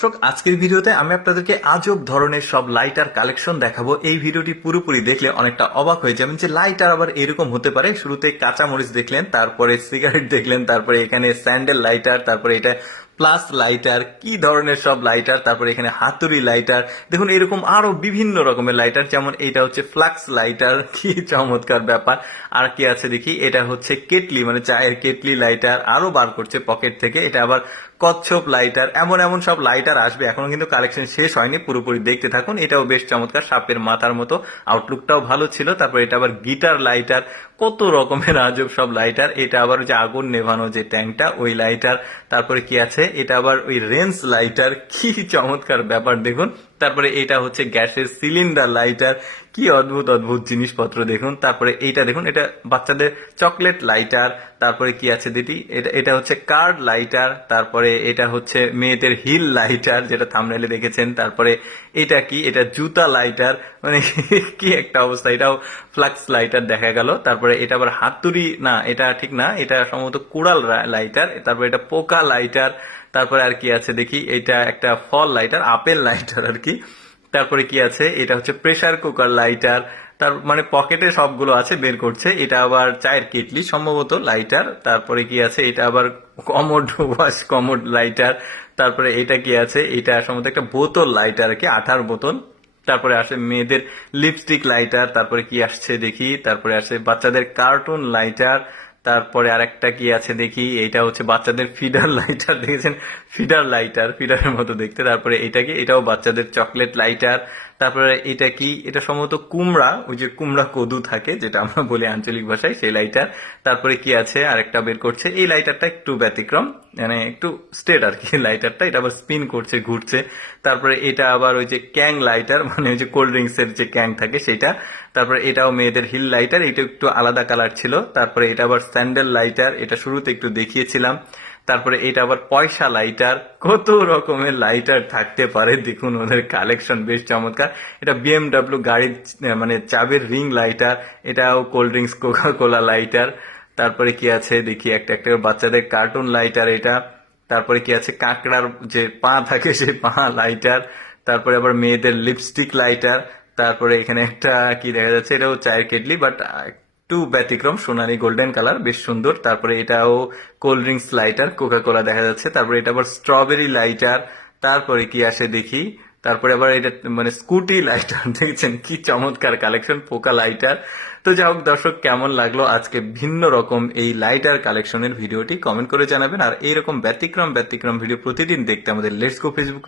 দর্শক, আজকের ভিডিওতে আমি আপনাদেরকে আজব ধরনের সব লাইটার কালেকশন দেখাবো। এই ভিডিওটি পুরোপুরি দেখলে অনেকটা অবাক হয়ে যাবেন যে লাইটার আবার এরকম হতে পারে। শুরুতে কাঁচামরিচ দেখলেন, তারপরে সিগারেট দেখলেন, তারপরে এখানে স্যান্ডেল লাইটার, তারপরে এটা প্লাস লাইটার, কি ধরনের সব লাইটার, তারপরে এখানে হাতুড়ি লাইটার, দেখুন এরকম আরো বিভিন্ন রকমের লাইটার। যেমন এটা হচ্ছে ফ্লাক্স লাইটার, কি চমৎকার ব্যাপার। আর কি আছে দেখি, এটা হচ্ছে কেটলি, মানে চায়ের কেটলি লাইটার, আরো বার করছে পকেট থেকে। এটা আবার কচ্ছপ লাইটার, এমন এমন সব লাইটার আসবে। এখনো কিন্তু কালেকশন শেষ হয়নি, পুরোপুরি দেখতে থাকুন। এটাও বেশ চমৎকার, সাপের মাথার মতো, আউটলুকটাও ভালো ছিল। তারপর এটা আবার গিটার লাইটার, কত রকমের আজব সব লাইটার। এটা আবার যে আগুন নেভানো যে ট্যাঙ্কটা, ওই লাইটার। তারপরে কি আছে, এটা আবার ওই রেঞ্জ লাইটার, কি চমৎকার ব্যাপার দেখুন। তারপরে এটা হচ্ছে গ্যাসের সিলিন্ডার লাইটার, কি অদ্ভুত অদ্ভুত জিনিসপত্র দেখুন। তারপরে এইটা দেখুন, এটা বাচ্চাদের চকলেট লাইটার। তারপরে কি আছে দিদি, এটা এটা হচ্ছে কার্ড লাইটার। তারপরে এটা হচ্ছে মেয়েদের হিল লাইটার, যেটা থাম্বনেইলে দেখেছেন। তারপরে এটা কি, এটা জুতা লাইটার, মানে কি একটা অবস্থা। এটাও ফ্লাক্স লাইটার দেখা গেল। তারপরে এটা আবার হাতুড়ি, না এটা ঠিক না, এটা সম্ভবত কুড়াল লাইটার। তারপরে এটা পোকা লাইটার। তারপরে আর কি আছে দেখি, এটা একটা ফল লাইটার, আপেল লাইটার আর কি। তারপরে কি আছে, এটা হচ্ছে প্রেসার কুকার লাইটার। তার মানে পকেটে সবগুলো আছে, বের করছে। এটা আবার চায়ের কেটলি সম্ভবত লাইটার। তারপরে কি আছে, এটা আবার কমোড ওয়াশ কমোড লাইটার। তারপরে এটা কি আছে, এটা সম্ভবত একটা বোতল লাইটার আর কি, আঠার বোতল। তারপরে আসে মেয়েদের লিপস্টিক লাইটার। তারপরে কি আসছে দেখি, তারপরে আসে বাচ্চাদের কার্টুন লাইটার। তারপরে আরেকটা কি আছে দেখি, এটা হচ্ছে বাচ্চাদের ফিডার লাইটার, দেখেছেন ফিডার লাইটার, ফিডারের মতো দেখতে। তারপরে এটা কি, এটাও বাচ্চাদের চকলেট লাইটার। তারপরে এটা কি, এটা সম্ভবত কুমড়া, ওই যে কুমড়া কদু থাকে যেটা আমরা বলি আঞ্চলিক ভাষায়, সেই লাইটার। তারপরে কি আছে, আরেকটা বের করছে। এই লাইটারটা একটু ব্যতিক্রম, মানে একটু স্ট্রেট আর কি লাইটারটা। এটা আবার স্পিন করছে, ঘুরছে। তারপরে এটা আবার ওই যে ক্যাং লাইটার, মানে ওই যে কোল্ড ড্রিঙ্কস এর যে ক্যাং থাকে সেটা। তারপরে এটাও মেয়েদের হিল লাইটার, এটা একটু আলাদা কালার ছিল। তারপরে এটা আবার স্যান্ডেল লাইটার, এটা শুরুতে একটু দেখিয়েছিলাম। তারপরে এটা আবার পয়সা লাইটার, কত রকমের লাইটার থাকতে পারে দেখুন, ওদের কালেকশন বেশ চমৎকার। এটা বিএমডাব্লিউ গাড়ির মানে চাবির রিং লাইটার। এটাও cold drinks coca cola lighter. তারপরে কি আছে দেখি, একটা একটা বাচ্চাদের কার্টুন লাইটার এটা। তারপরে কি আছে, কাঁকড়ার যে পা থাকে সেই পা লাইটার। তারপরে আবার মেয়েদের লিপস্টিক লাইটার। তারপরে এখানে একটা কি দেখা যাচ্ছে, এটাও চায়ের কেটলি, বাট একটু ব্যতিক্রম, সোনালী গোল্ডেন কালার, বেশ সুন্দর। তারপরে এটাও cold drinks lighter, coca cola দেখা যাচ্ছে। তারপরে এটা আবার স্ট্রবেরি লাইটার। তারপরে কি আসে দেখি, তারপরে আবার এটা মানে স্কুটি লাইটার, দেখছেন কি চমৎকার কালেকশন, পোকা লাইটার। তো যাই হোক দর্শক, কেমন লাগলো আজকে ভিন্ন রকম এই লাইটার কালেকশনের ভিডিওটি, কমেন্ট করে জানাবেন। আর এইরকম ব্যতিক্রম ব্যতিক্রম ভিডিও প্রতিদিন দেখতে আমাদের লেটস গো ফেসবুক